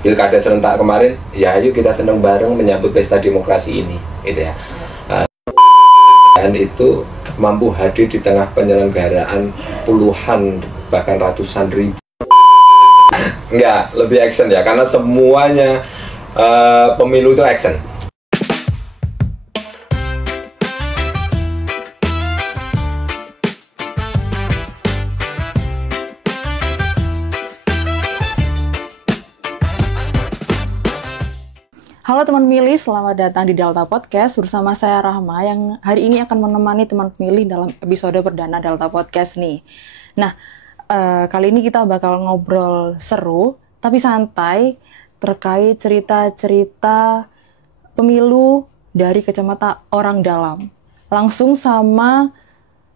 pilkada serentak kemarin, ya ayo kita senang bareng menyambut pesta demokrasi ini, gitu ya. Dan itu mampu hadir di tengah penyelenggaraan puluhan bahkan ratusan ribu. Enggak, lebih action ya, karena semuanya pemilu itu action. Halo teman pemilih, selamat datang di Delta Podcast bersama saya Rahma yang hari ini akan menemani teman pemilih dalam episode perdana Delta Podcast nih. Nah, kali ini kita bakal ngobrol seru tapi santai terkait cerita-cerita pemilu dari kacamata orang dalam. Langsung sama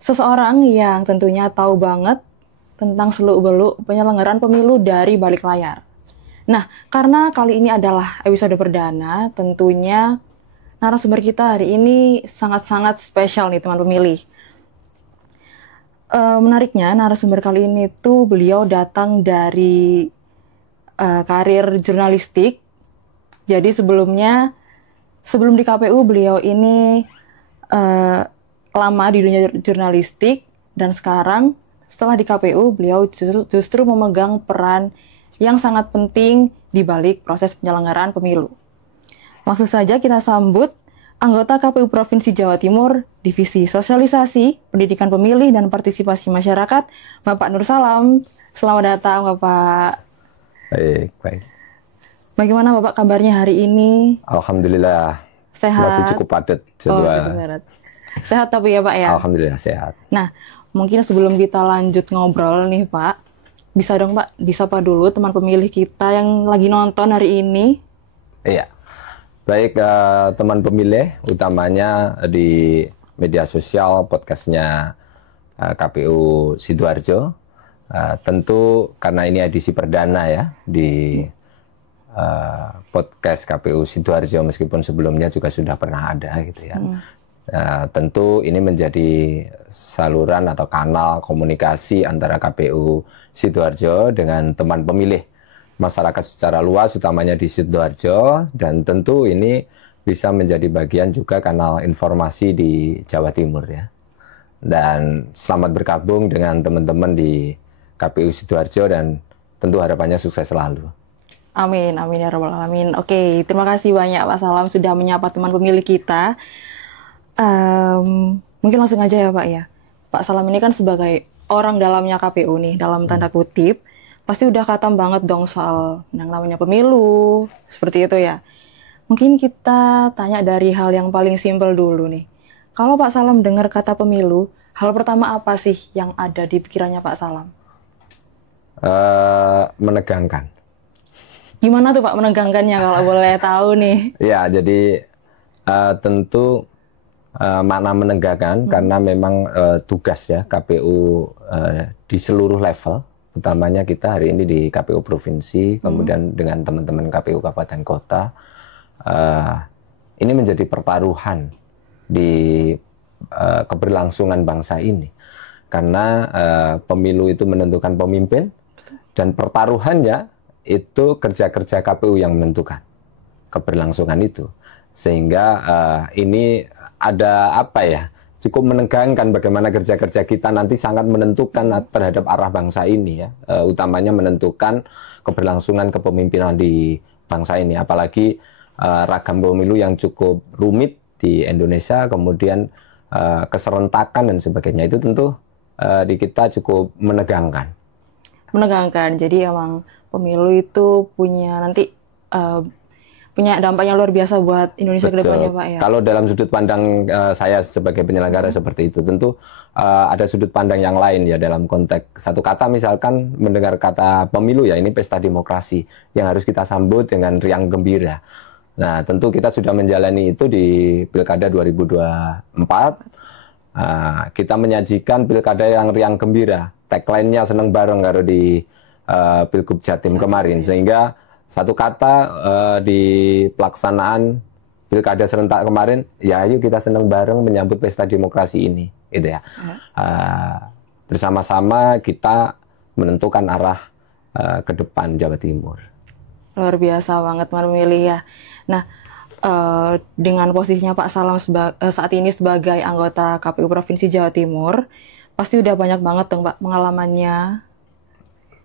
seseorang yang tentunya tahu banget tentang seluk-beluk penyelenggaraan pemilu dari balik layar. Nah, karena kali ini adalah episode perdana, tentunya narasumber kita hari ini sangat-sangat spesial nih teman pemilih. Menariknya, narasumber kali ini tuh beliau datang dari karir jurnalistik. Jadi sebelum di KPU beliau ini lama di dunia jurnalistik, dan sekarang setelah di KPU beliau justru memegang peran yang sangat penting di balik proses penyelenggaraan pemilu. Langsung saja kita sambut anggota KPU Provinsi Jawa Timur, Divisi Sosialisasi, Pendidikan Pemilih dan Partisipasi Masyarakat, Bapak Nur Salam. Selamat datang, Bapak. Baik. Bagaimana Bapak kabarnya hari ini? Alhamdulillah. Sehat. Masih cukup padat jadwal. Sehat tapi ya Pak ya? Alhamdulillah sehat. Nah, mungkin sebelum kita lanjut ngobrol nih Pak, bisa dong Pak, disapa dulu teman pemilih kita yang lagi nonton hari ini. Iya, baik teman pemilih, utamanya di media sosial podcastnya KPU Sidoarjo. Tentu karena ini edisi perdana ya di podcast KPU Sidoarjo, meskipun sebelumnya juga sudah pernah ada gitu ya. Tentu ini menjadi saluran atau kanal komunikasi antara KPU Sidoarjo dengan teman pemilih masyarakat secara luas, utamanya di Sidoarjo, dan tentu ini bisa menjadi bagian juga kanal informasi di Jawa Timur ya. Dan selamat bergabung dengan teman-teman di KPU Sidoarjo dan tentu harapannya sukses selalu. Amin ya rabbal alamin. Oke, terima kasih banyak Pak Salam sudah menyapa teman pemilih kita. Mungkin langsung aja ya Pak ya. Pak Salam ini kan sebagai orang dalamnya KPU nih, dalam tanda kutip, pasti udah khatam banget dong soal yang namanya pemilu, seperti itu ya. Mungkin kita tanya dari hal yang paling simpel dulu nih. Kalau Pak Salam dengar kata pemilu, hal pertama apa sih yang ada di pikirannya Pak Salam? Menegangkan. Gimana tuh Pak menegangkannya kalau boleh tahu nih? Ya, jadi tentu makna menegangkan karena memang tugas ya KPU di seluruh level, utamanya kita hari ini di KPU Provinsi, kemudian dengan teman-teman KPU Kabupaten Kota, ini menjadi pertaruhan di keberlangsungan bangsa ini, karena pemilu itu menentukan pemimpin dan pertaruhannya itu kerja-kerja KPU yang menentukan keberlangsungan itu, sehingga ini ada apa ya, cukup menegangkan bagaimana kerja-kerja kita nanti sangat menentukan terhadap arah bangsa ini ya, utamanya menentukan keberlangsungan kepemimpinan di bangsa ini, apalagi ragam pemilu yang cukup rumit di Indonesia, kemudian keserentakan dan sebagainya, itu tentu di kita cukup menegangkan. Jadi emang pemilu itu punya nanti punya dampaknya luar biasa buat Indonesia ke depannya Pak ya. Kalau dalam sudut pandang saya sebagai penyelenggara seperti itu, tentu ada sudut pandang yang lain ya, dalam konteks satu kata misalkan mendengar kata pemilu ya, ini pesta demokrasi yang harus kita sambut dengan riang gembira. Nah, tentu kita sudah menjalani itu di Pilkada 2024. Kita menyajikan pilkada yang riang gembira. Tagline-nya seneng bareng karo di Pilgub Jatim kemarin, sehingga satu kata di pelaksanaan pilkada serentak kemarin, ya ayo kita seneng bareng menyambut pesta demokrasi ini, gitu ya. Bersama-sama kita menentukan arah ke depan Jawa Timur. Luar biasa banget memilih ya. Nah, dengan posisinya Pak Salam saat ini sebagai anggota KPU Provinsi Jawa Timur, pasti udah banyak banget dong Pak pengalamannya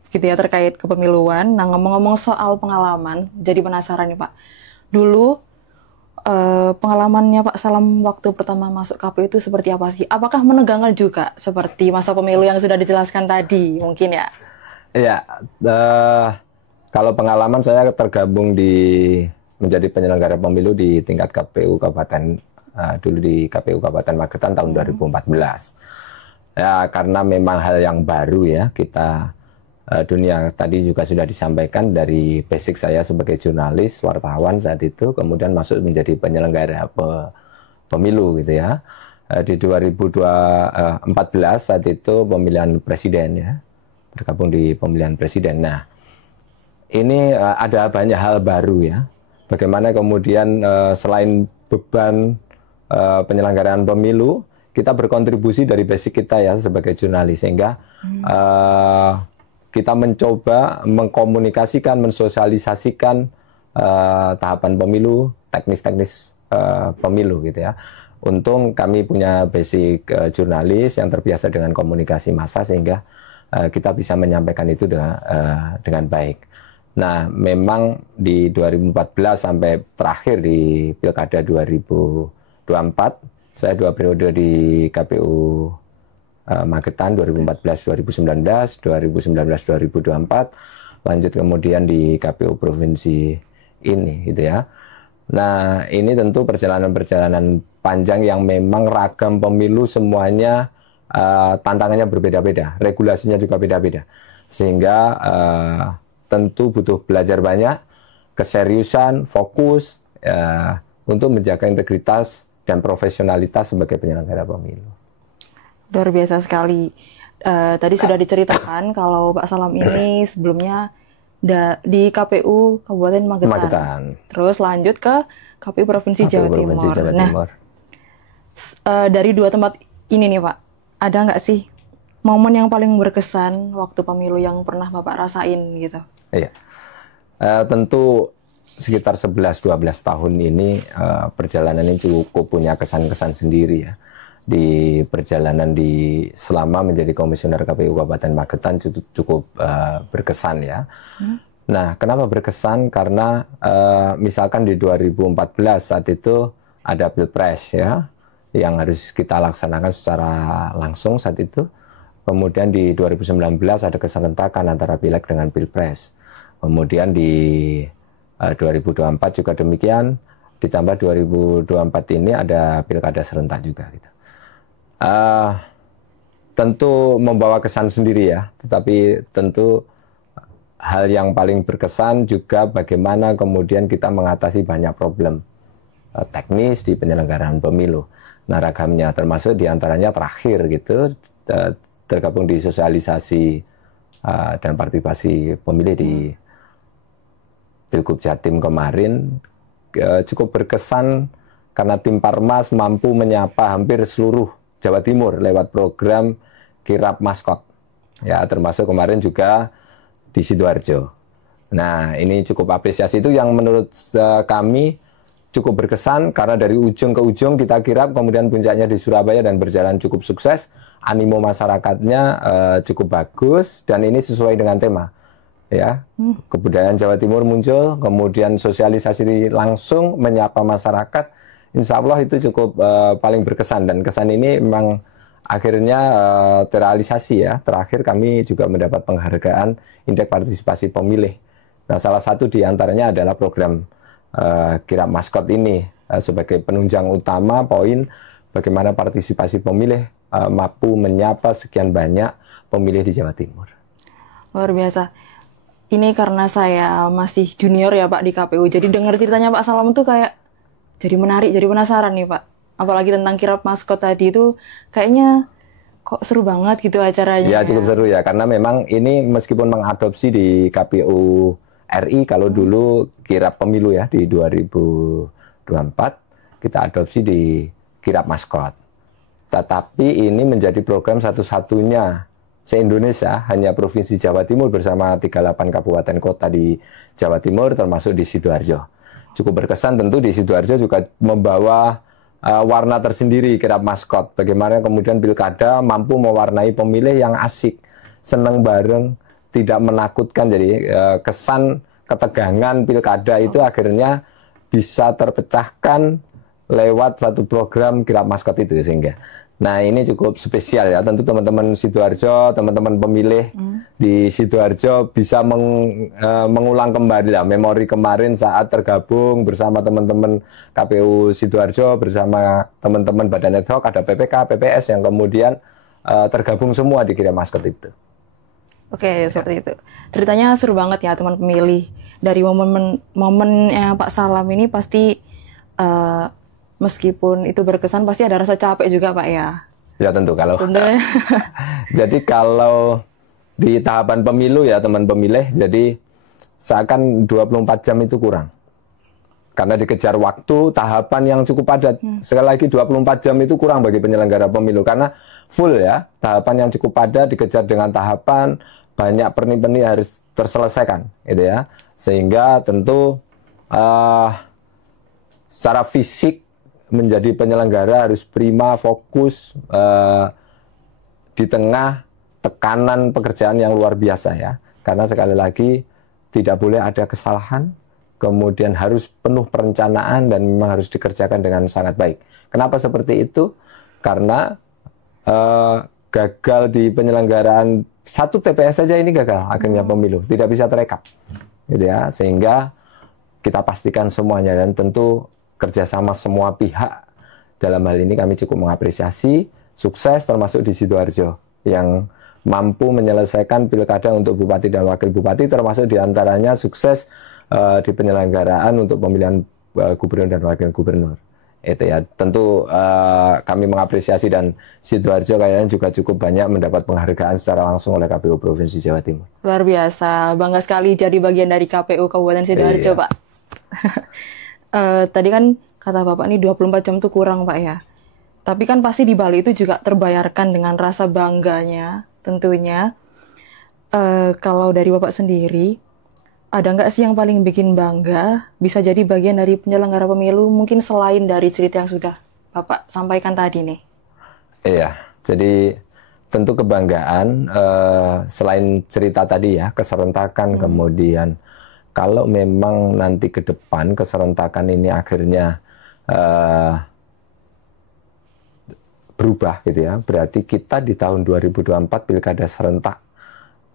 gitu ya terkait kepemiluan. Nah, ngomong-ngomong soal pengalaman, jadi penasaran nih Pak. Dulu pengalamannya Pak Salam waktu pertama masuk KPU itu seperti apa sih? Apakah menegangkan juga seperti masa pemilu yang sudah dijelaskan tadi mungkin ya? Iya, kalau pengalaman saya tergabung menjadi penyelenggara pemilu di tingkat KPU Kabupaten, dulu di KPU Kabupaten Magetan tahun 2014. Ya, karena memang hal yang baru ya, kita dunia tadi juga sudah disampaikan dari basic saya sebagai jurnalis, wartawan saat itu, kemudian masuk menjadi penyelenggara pemilu gitu ya. Di 2014 saat itu pemilihan presiden ya, bergabung di pemilihan presiden. Nah, ini ada banyak hal baru ya. Bagaimana kemudian selain beban penyelenggaraan pemilu, kita berkontribusi dari basic kita ya sebagai jurnalis, sehingga kita mencoba mengkomunikasikan, mensosialisasikan tahapan pemilu, teknis-teknis pemilu gitu ya. Untung kami punya basic jurnalis yang terbiasa dengan komunikasi massa, sehingga kita bisa menyampaikan itu dengan baik. Nah, memang di 2014 sampai terakhir di Pilkada 2024, saya 2 periode di KPU Magetan 2014-2019, 2019-2024, lanjut kemudian di KPU Provinsi ini gitu ya. Nah, ini tentu perjalanan-perjalanan panjang yang memang ragam pemilu semuanya tantangannya berbeda-beda, regulasinya juga beda-beda. Sehingga tentu butuh belajar banyak, keseriusan, fokus untuk menjaga integritas dan profesionalitas sebagai penyelenggara pemilu. Luar biasa sekali. Tadi sudah diceritakan kalau Pak Salam ini sebelumnya di KPU Kabupaten Magetan. Terus lanjut ke KPU Provinsi Jawa Timur. Nah, dari dua tempat ini nih Pak, ada nggak sih momen yang paling berkesan waktu pemilu yang pernah Bapak rasain gitu? Iya, tentu sekitar 11-12 tahun ini perjalanan ini cukup punya kesan-kesan sendiri ya. Di perjalanan selama menjadi komisioner KPU Kabupaten Magetan cukup berkesan ya. Nah, kenapa berkesan? Karena misalkan di 2014 saat itu ada Pilpres ya, yang harus kita laksanakan secara langsung saat itu. Kemudian di 2019 ada keserentakan antara Pileg dengan Pilpres. Kemudian di 2024 juga demikian, ditambah 2024 ini ada Pilkada serentak juga gitu. Tentu membawa kesan sendiri ya, tetapi tentu hal yang paling berkesan juga bagaimana kemudian kita mengatasi banyak problem teknis di penyelenggaraan pemilu. Nah, ragamnya termasuk diantaranya terakhir gitu, tergabung di sosialisasi dan partisipasi pemilih di Pilgub Jatim kemarin, cukup berkesan karena tim Parmas mampu menyapa hampir seluruh Jawa Timur lewat program Kirap Maskot. Ya, termasuk kemarin juga di Sidoarjo. Nah, ini cukup apresiasi itu yang menurut kami cukup berkesan karena dari ujung ke ujung kita kirap, kemudian puncaknya di Surabaya dan berjalan cukup sukses. Animo masyarakatnya cukup bagus dan ini sesuai dengan tema. Ya, kebudayaan Jawa Timur muncul, kemudian sosialisasi langsung menyapa masyarakat. Insya Allah itu cukup paling berkesan dan kesan ini memang akhirnya terrealisasi ya. Terakhir kami juga mendapat penghargaan Indeks Partisipasi Pemilih. Nah, salah satu diantaranya adalah program Kirap Maskot ini sebagai penunjang utama poin bagaimana partisipasi pemilih mampu menyapa sekian banyak pemilih di Jawa Timur. Luar biasa. Ini karena saya masih junior ya Pak di KPU, jadi dengar ceritanya Pak Salam tuh kayak jadi menarik, jadi penasaran nih Pak. Apalagi tentang Kirap Maskot tadi itu kayaknya kok seru banget gitu acaranya. Ya, cukup seru ya, karena memang ini meskipun mengadopsi di KPU RI, kalau dulu kirap pemilu ya di 2024, kita adopsi di Kirap Maskot. Tetapi ini menjadi program satu-satunya se-Indonesia hanya Provinsi Jawa Timur bersama 38 kabupaten kota di Jawa Timur termasuk di Sidoarjo. Cukup berkesan tentu di Sidoarjo juga membawa warna tersendiri kirap maskot. Bagaimana kemudian pilkada mampu mewarnai pemilih yang asik, seneng bareng, tidak menakutkan. Jadi kesan ketegangan pilkada itu akhirnya bisa terpecahkan lewat satu program kirap maskot itu sehingga. Nah ini cukup spesial ya, tentu teman-teman Sidoarjo, teman-teman pemilih di Sidoarjo bisa mengulang kembali lah memori kemarin saat tergabung bersama teman-teman KPU Sidoarjo, bersama teman-teman Badan Ad Hoc, ada PPK, PPS yang kemudian tergabung semua di kirap maskot itu. Oke, seperti itu. Ceritanya seru banget ya teman pemilih. Dari momennya Pak Salam ini pasti meskipun itu berkesan pasti ada rasa capek juga Pak ya. Ya tentu kalau. Jadi kalau di tahapan pemilu ya teman pemilih, jadi seakan 24 jam itu kurang. Karena dikejar waktu, tahapan yang cukup padat. Sekali lagi 24 jam itu kurang bagi penyelenggara pemilu. Karena full ya, tahapan yang cukup padat dikejar dengan tahapan, banyak perni-perni harus terselesaikan. Gitu ya. Sehingga tentu secara fisik menjadi penyelenggara harus prima, fokus di tengah tekanan pekerjaan yang luar biasa ya. Karena sekali lagi tidak boleh ada kesalahan, kemudian harus penuh perencanaan dan memang harus dikerjakan dengan sangat baik. Kenapa seperti itu? Karena gagal di penyelenggaraan satu TPS saja ini gagal akhirnya pemilu, tidak bisa terekap, gitu ya. Sehingga kita pastikan semuanya dan tentu kerjasama semua pihak dalam hal ini kami cukup mengapresiasi, sukses termasuk di Sidoarjo yang mampu menyelesaikan pilkada untuk bupati dan wakil bupati, termasuk diantaranya sukses di penyelenggaraan untuk pemilihan gubernur dan wakil gubernur. Itu ya, tentu kami mengapresiasi dan Sidoarjo kayaknya juga cukup banyak mendapat penghargaan secara langsung oleh KPU Provinsi Jawa Timur. Luar biasa, bangga sekali jadi bagian dari KPU Kabupaten Sidoarjo, Pak. Tadi kan kata Bapak ini 24 jam itu kurang Pak ya. Tapi kan pasti di Bali itu juga terbayarkan dengan rasa bangganya tentunya. Kalau dari Bapak sendiri, ada nggak sih yang paling bikin bangga bisa jadi bagian dari penyelenggara pemilu mungkin selain dari cerita yang sudah Bapak sampaikan tadi nih? Iya, jadi tentu kebanggaan selain cerita tadi ya, keserentakan kemudian kalau memang nanti ke depan keserentakan ini akhirnya berubah gitu ya, berarti kita di tahun 2024 pilkada serentak,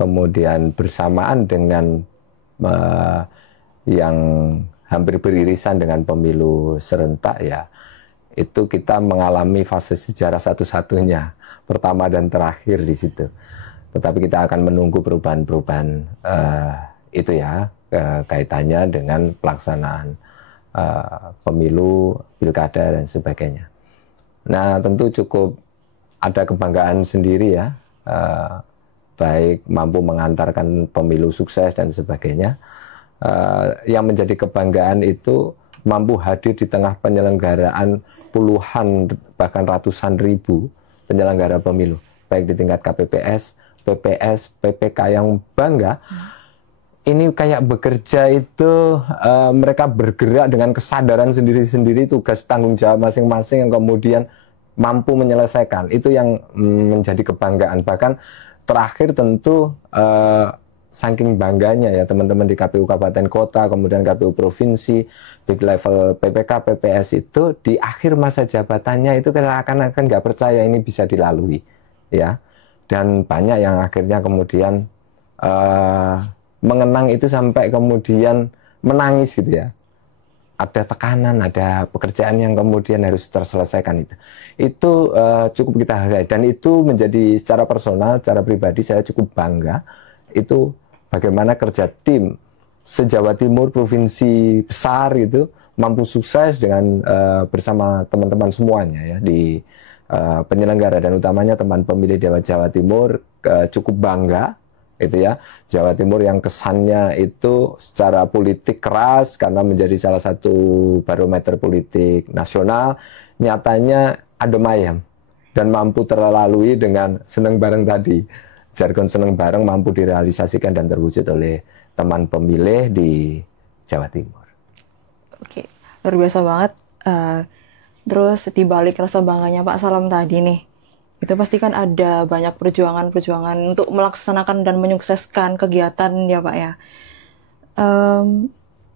kemudian bersamaan dengan yang hampir beririsan dengan pemilu serentak ya, itu kita mengalami fase sejarah satu-satunya, pertama dan terakhir di situ. Tetapi kita akan menunggu perubahan-perubahan itu ya, kaitannya dengan pelaksanaan pemilu, pilkada dan sebagainya. Nah tentu cukup ada kebanggaan sendiri ya, baik mampu mengantarkan pemilu sukses dan sebagainya. Yang menjadi kebanggaan itu mampu hadir di tengah penyelenggaraan puluhan bahkan ratusan ribu penyelenggara pemilu, baik di tingkat KPPS, PPS, PPK yang bangga. Ini kayak bekerja itu mereka bergerak dengan kesadaran sendiri-sendiri, tugas tanggung jawab masing-masing yang kemudian mampu menyelesaikan. Itu yang menjadi kebanggaan. Bahkan terakhir tentu saking bangganya ya teman-teman di KPU Kabupaten Kota, kemudian KPU Provinsi, di level PPK, PPS itu di akhir masa jabatannya itu akan nggak percaya ini bisa dilalui ya. Dan banyak yang akhirnya kemudian mengenang itu sampai kemudian menangis gitu ya. Ada tekanan, ada pekerjaan yang kemudian harus terselesaikan itu. Itu cukup kita hargai dan itu menjadi secara personal, secara pribadi saya cukup bangga. Itu bagaimana kerja tim se-Jawa Timur, provinsi besar itu mampu sukses dengan bersama teman-teman semuanya ya di penyelenggara dan utamanya teman pemilih Dewan Jawa Timur cukup bangga. Itu ya, Jawa Timur yang kesannya itu secara politik keras karena menjadi salah satu barometer politik nasional, nyatanya adem ayem dan mampu terlalui dengan seneng bareng tadi. jargon seneng bareng mampu direalisasikan dan terwujud oleh teman pemilih di Jawa Timur. Oke, luar biasa banget. Terus di balik rasa bangganya Pak Salam tadi nih, itu pasti kan ada banyak perjuangan-perjuangan untuk melaksanakan dan menyukseskan kegiatan ya Pak ya.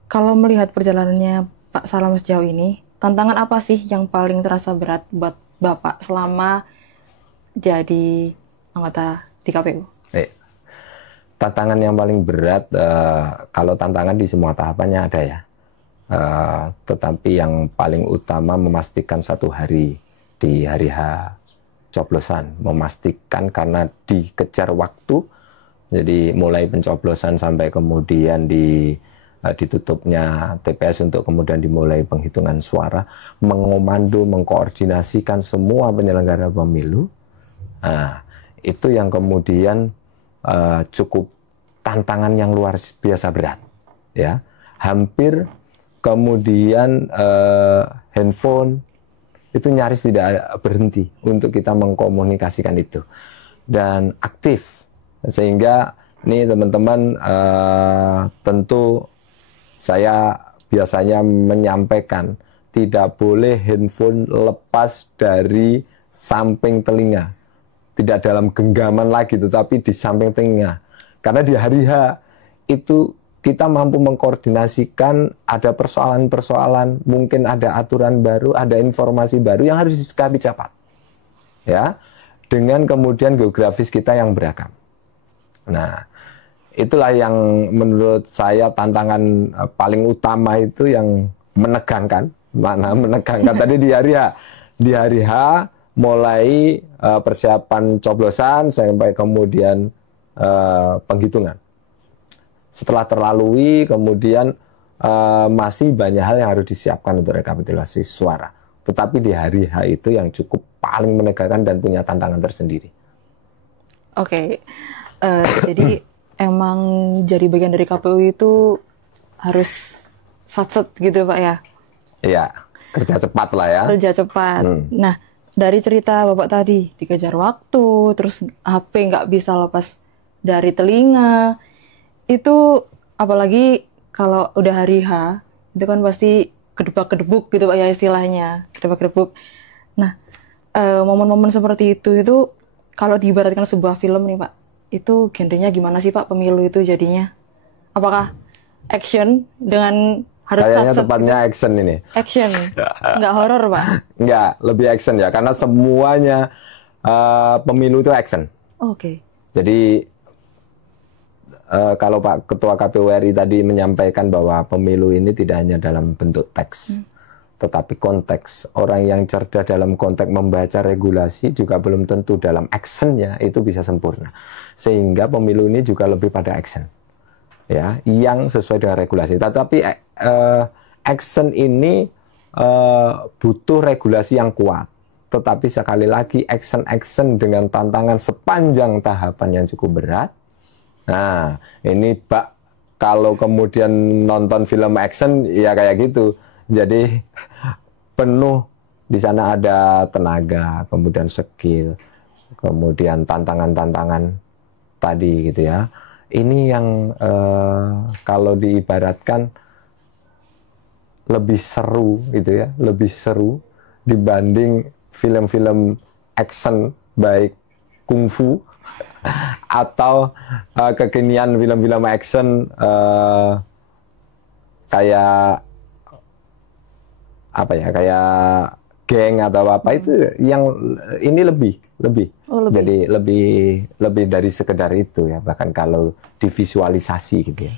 Kalau melihat perjalanannya Pak Salam sejauh ini, tantangan apa sih yang paling terasa berat buat Bapak selama jadi anggota di KPU? Tantangan yang paling berat, kalau tantangan di semua tahapannya ada ya. Tetapi yang paling utama memastikan satu hari di hari H coblosan, memastikan karena dikejar waktu, jadi mulai pencoblosan sampai kemudian ditutupnya TPS untuk kemudian dimulai penghitungan suara, mengomando, mengkoordinasikan semua penyelenggara pemilu. Nah, itu yang kemudian cukup tantangan yang luar biasa berat, ya. Hampir kemudian handphone itu nyaris tidak berhenti untuk kita mengkomunikasikan itu dan aktif, sehingga nih teman-teman, tentu saya biasanya menyampaikan tidak boleh handphone lepas dari samping telinga, tidak dalam genggaman lagi tetapi di samping telinga, karena di hari H itu kita mampu mengkoordinasikan, ada persoalan-persoalan, mungkin ada aturan baru, ada informasi baru yang harus disikapi cepat, ya, dengan kemudian geografis kita yang beragam. Nah, itulah yang menurut saya tantangan paling utama itu yang menegangkan, mana menegangkan tadi di hari H mulai persiapan coblosan sampai kemudian penghitungan. Setelah terlalui, kemudian masih banyak hal yang harus disiapkan untuk rekapitulasi suara. Tetapi di hari H itu yang cukup paling menegangkan dan punya tantangan tersendiri. Oke, jadi emang jadi bagian dari KPU itu harus satset gitu Pak ya? Iya, kerja cepat lah ya. Kerja cepat. Nah, dari cerita Bapak tadi, dikejar waktu, terus HP nggak bisa lepas dari telinga, itu apalagi kalau udah hari H, itu kan pasti kedebak-kedebuk gitu Pak ya istilahnya, kedebak-kedebuk. Nah, momen-momen seperti itu kalau diibaratkan sebuah film nih Pak, itu genrenya gimana sih Pak pemilu itu jadinya? Apakah action dengan harus kayaknya tepatnya action ini. Action, nggak horor Pak? Nggak, lebih action ya, karena semuanya pemilu itu action. Oke. Jadi kalau Pak Ketua KPU RI tadi menyampaikan bahwa pemilu ini tidak hanya dalam bentuk teks, tetapi konteks. Orang yang cerdas dalam konteks membaca regulasi juga belum tentu dalam actionnya itu bisa sempurna. Sehingga pemilu ini juga lebih pada action, ya, yang sesuai dengan regulasi. Tetapi action ini butuh regulasi yang kuat. Tetapi sekali lagi action dengan tantangan sepanjang tahapan yang cukup berat. Nah, ini Pak, kalau kemudian nonton film action ya kayak gitu. Jadi penuh di sana, ada tenaga, kemudian skill, kemudian tantangan-tantangan tadi gitu ya. Ini yang kalau diibaratkan lebih seru gitu ya, lebih seru dibanding film-film action baik kungfu atau kekinian film-film action kayak apa ya, kayak geng atau apa, itu yang ini lebih. Jadi lebih dari sekedar itu ya, bahkan kalau divisualisasi gitu ya.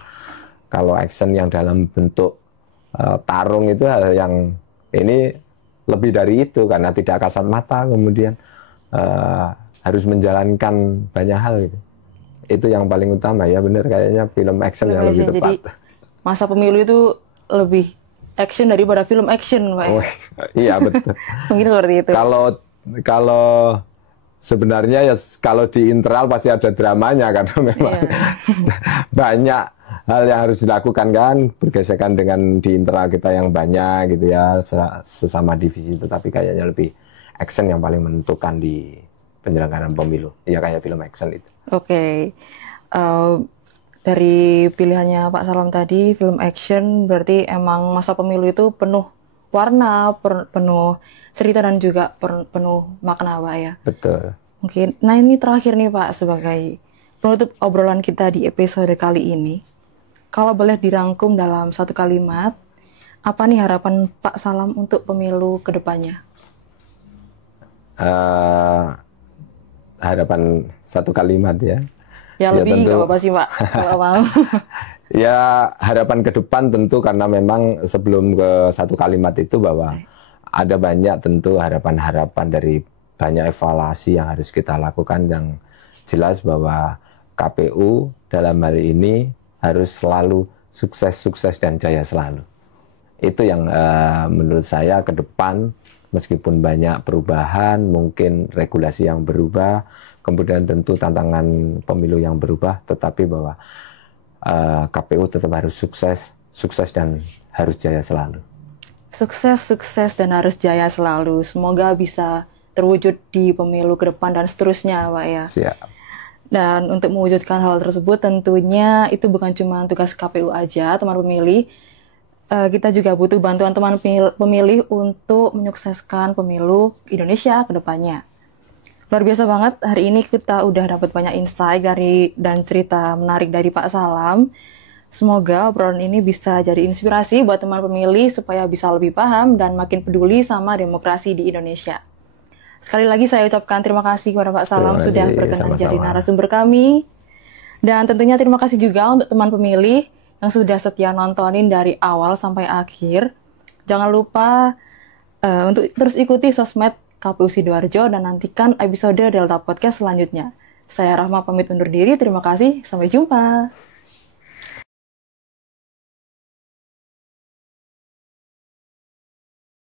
Kalau action yang dalam bentuk tarung itu hal yang ini lebih dari itu, karena tidak kasat mata, kemudian harus menjalankan banyak hal gitu. Itu yang paling utama ya, bener kayaknya film action yang lebih tepat. Jadi masa pemilu itu lebih action daripada film action, Pak. Oh, iya betul. Mungkin seperti itu. Kalau sebenarnya ya kalau di internal pasti ada dramanya, karena memang banyak hal yang harus dilakukan kan, bergesekan dengan di internal kita yang banyak gitu ya, sesama divisi. Tetapi kayaknya lebih action yang paling menentukan di penyelenggaraan pemilu. Ya kayak film action itu. Oke. Dari pilihannya Pak Salam tadi, film action, berarti emang masa pemilu itu penuh warna, penuh cerita dan juga penuh makna, Pak ya. Betul. Mungkin. Nah ini terakhir nih Pak, sebagai penutup obrolan kita di episode kali ini. Kalau boleh dirangkum dalam satu kalimat, apa nih harapan Pak Salam untuk pemilu ke depannya? Harapan satu kalimat ya. Ya lebih tentu, nggak apa-apa sih Pak, kalau mau. Ya harapan ke depan tentu, karena memang sebelum ke satu kalimat itu bahwa ada banyak tentu harapan-harapan dari banyak evaluasi yang harus kita lakukan, yang jelas bahwa KPU dalam hal ini harus selalu sukses dan jaya selalu. Itu yang menurut saya ke depan, meskipun banyak perubahan, mungkin regulasi yang berubah, kemudian tentu tantangan pemilu yang berubah, tetapi bahwa KPU tetap harus sukses dan harus jaya selalu. Sukses dan harus jaya selalu. Semoga bisa terwujud di pemilu ke depan dan seterusnya, Pak ya. Siap. Dan untuk mewujudkan hal tersebut tentunya itu bukan cuma tugas KPU aja, teman pemilih. Kita juga butuh bantuan teman pemilih untuk menyukseskan pemilu Indonesia ke depannya. Luar biasa banget, hari ini kita udah dapat banyak insight dan cerita menarik dari Pak Salam. Semoga obrolan ini bisa jadi inspirasi buat teman pemilih supaya bisa lebih paham dan makin peduli sama demokrasi di Indonesia. Sekali lagi saya ucapkan terima kasih kepada Pak Salam sudah berkenan jadi narasumber kami. Dan tentunya terima kasih juga untuk teman pemilih yang sudah setia nontonin dari awal sampai akhir. Jangan lupa untuk terus ikuti sosmed KPU Sidoarjo dan nantikan episode Delta Podcast selanjutnya. Saya Rahma pamit undur diri, terima kasih, sampai jumpa.